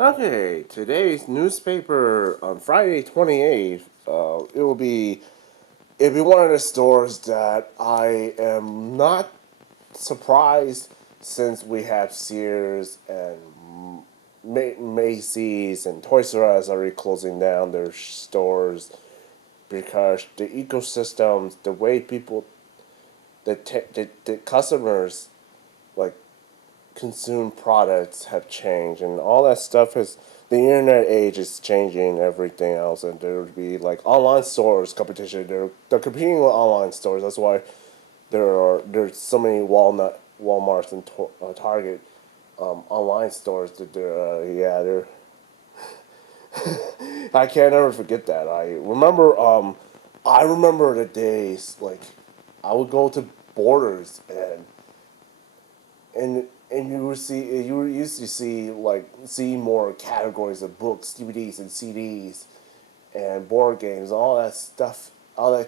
Okay, today's newspaper on Friday 28th, it'll be one of the stores that I am not surprised since we have Sears and Macy's and Toys R Us already closing down their stores because the ecosystems, the way people, the customers like consume products have changed, and all that stuff has. The internet age is changing everything else, and there would be like online stores competition. They're competing with online stores. That's why there's so many Walmarts and Target online stores that they're I can't ever forget that. I remember the days like I would go to Borders and you used to see more categories of books, DVDs, and CDs, and board games, all that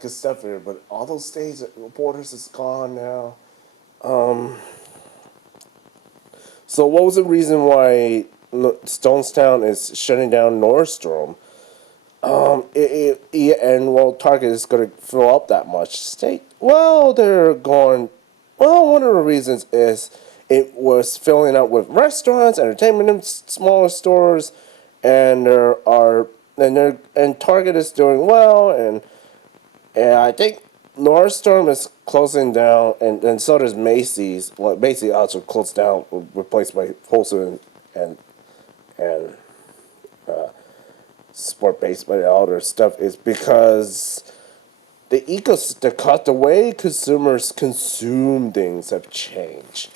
good stuff there. But all those days, Borders is gone now. So what was the reason why Stonestown is shutting down Nordstrom? And well, Target is going to fill up that much state. Well, they're going. Well, one of the reasons is it was filling up with restaurants, entertainment, and smaller stores, and and Target is doing well, and I think Nordstrom is closing down, and so does Macy's. Well, Macy's also closed down, replaced by Wholesale and sport based, but all their stuff is because the way consumers consume things have changed.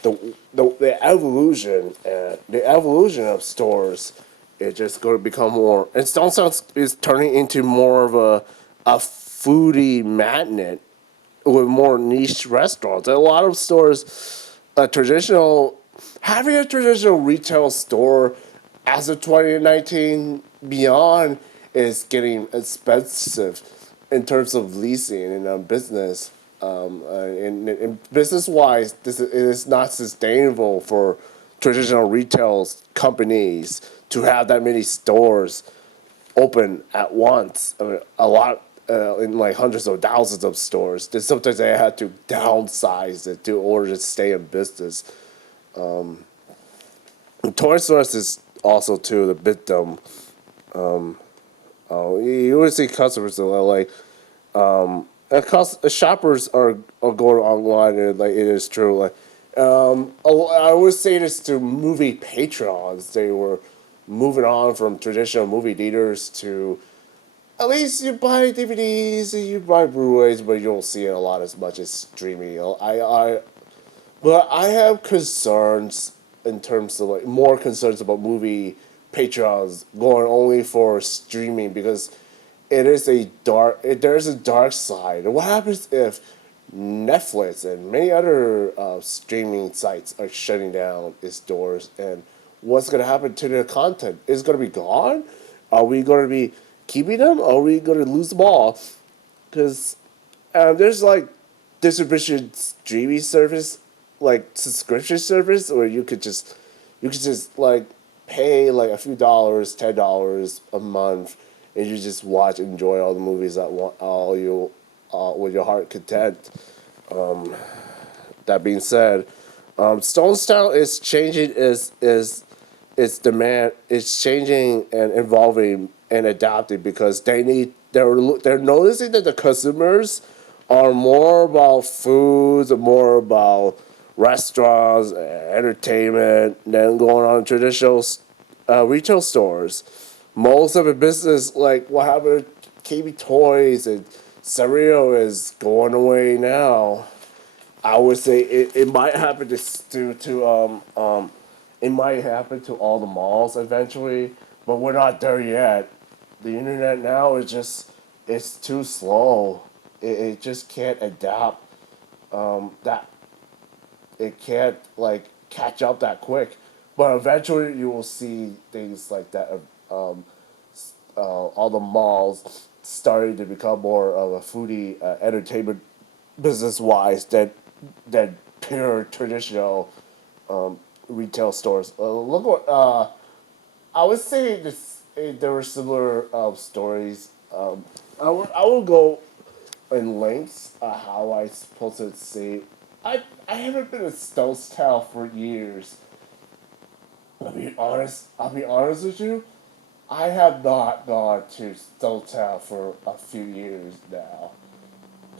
The evolution of stores is just going to become more. And Stone South is turning into more of a foodie magnet with more niche restaurants. A lot of stores, having a traditional retail store as of 2019 beyond is getting expensive in terms of leasing and business. In business wise, it is not sustainable for traditional retail companies to have that many stores open at once. I mean, a lot in like hundreds of thousands of stores. Then sometimes they had to downsize it to order to stay in business. Toys R Us is also too the bit dumb. You would see customers that are like, shoppers are going online, and like it is true. Like, I would say this to movie patrons. They were moving on from traditional movie theaters to at least you buy DVDs and you buy Blu-rays, but you don't see it a lot as much as streaming. But I have concerns in terms of like more concerns about movie patrons going only for streaming because there's a dark side. And what happens if Netflix and many other streaming sites are shutting down its doors? And what's going to happen to their content? Is it going to be gone? Are we going to be keeping them? Or are we going to lose them all? Because there's like distribution streaming service, like subscription service, where you could just like pay like a few dollars, $10 a month, and you just watch, enjoy all the movies that want all you with your heart content. That being said, Stonestown is changing is its demand is changing and evolving and adapting because they're noticing that the consumers are more about foods, more about restaurants, entertainment than going on traditional retail stores. Most of the business, like what happened to KB Toys and cereal, is going away now. I would say it might happen it might happen to all the malls eventually, but we're not there yet. The internet now is just it's too slow. It just can't adapt. That it can't like catch up that quick. But eventually you will see things like that. All the malls starting to become more of a foodie entertainment business wise than pure traditional retail stores. Look what I would say this. There were similar stories. I will go in lengths. How I supposed to say. I haven't been to Stonestown for years. I'll be honest. I'll be honest with you. I have not gone to Stonestown for a few years now.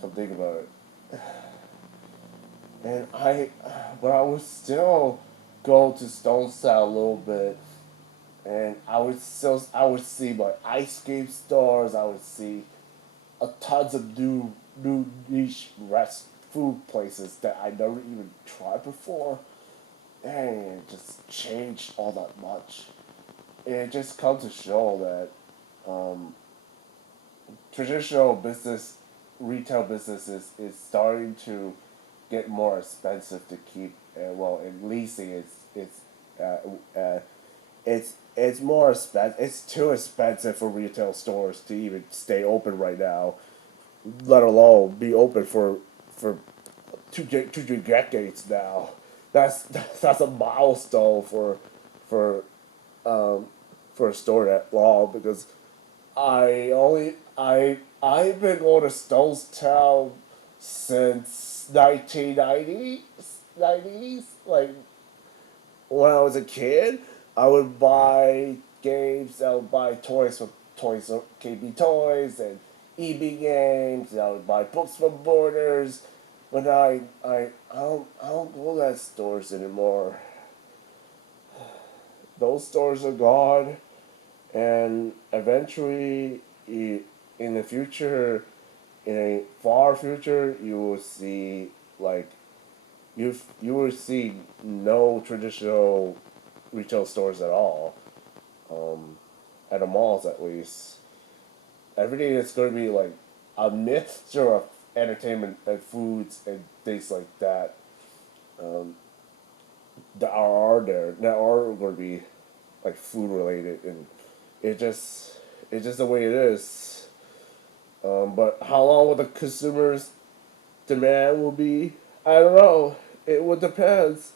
Come think about it. And but I would still go to Stonestown a little bit, and I would see my ice cream stores. I would see a tons of new niche rest food places that I never even tried before, and it just changed all that much. And it just comes to show that traditional business, retail businesses is starting to get more expensive to keep. Well, in leasing, uh, uh, it's more expensive. It's too expensive for retail stores to even stay open right now, let alone be open for two decades now. That's a milestone for um, for a store that long because I've been going to Stonestown since 1990s. Like when I was a kid, I would buy games. I would buy toys from Toys KB Toys and EB Games. And I would buy books from Borders. But I don't go to that stores anymore. Those stores are gone, and eventually, in the future, in a far future, you will see like you will see no traditional retail stores at all, at the malls at least. Everything is going to be like a mixture of entertainment and foods and things like that, um, that are going to be like food related, and it just it's just the way it is. But how long will the consumers demand will be? I don't know. It would depends.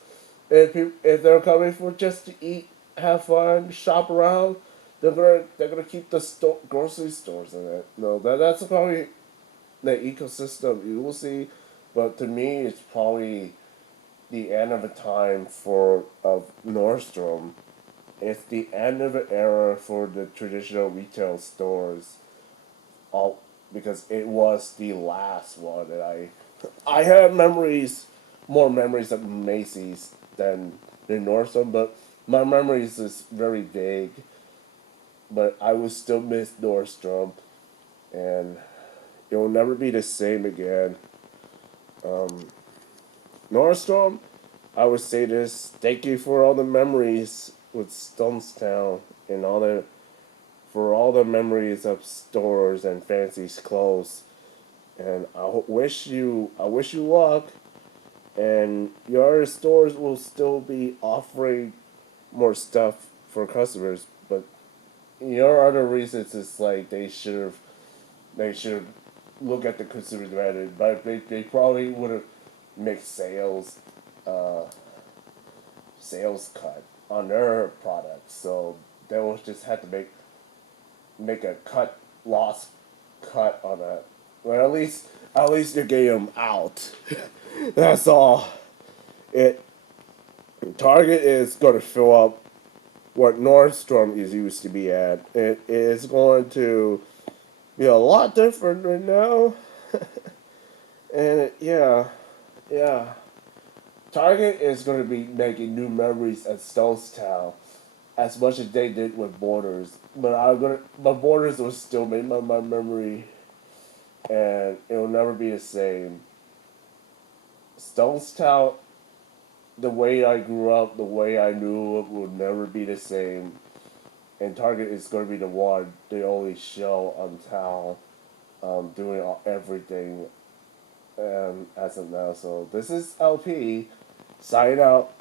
If they're coming for just to eat, have fun, shop around, they're gonna keep the grocery stores in it. No, that's probably the ecosystem you will see. But to me, it's probably the end of a time for of Nordstrom. It's the end of an era for the traditional retail stores. All because it was the last one that I have memories, more memories of Macy's than Nordstrom, but my memories is very vague. But I will still miss Nordstrom, and it will never be the same again. Nordstrom, I would say this: thank you for all the memories with Stonestown and all the memories of stores and fancy clothes. And I wish you luck. And your stores will still be offering more stuff for customers, but your other reasons is like they should look at the consumer demand, but they probably would have make uh, sales cut on their products, so they will just have to make a loss cut on that. Well, at least you get them out. That's all. It Target is going to fill up what Nordstrom is used to be at. It is going to be a lot different right now, and yeah. Target is going to be making new memories at Stonestown, as much as they did with Borders. But Borders will still make my memory, and it will never be the same. Stonestown, the way I grew up, the way I knew it, will never be the same. And Target is going to be the only show on town, doing everything, as of now. So this is LP, sign out.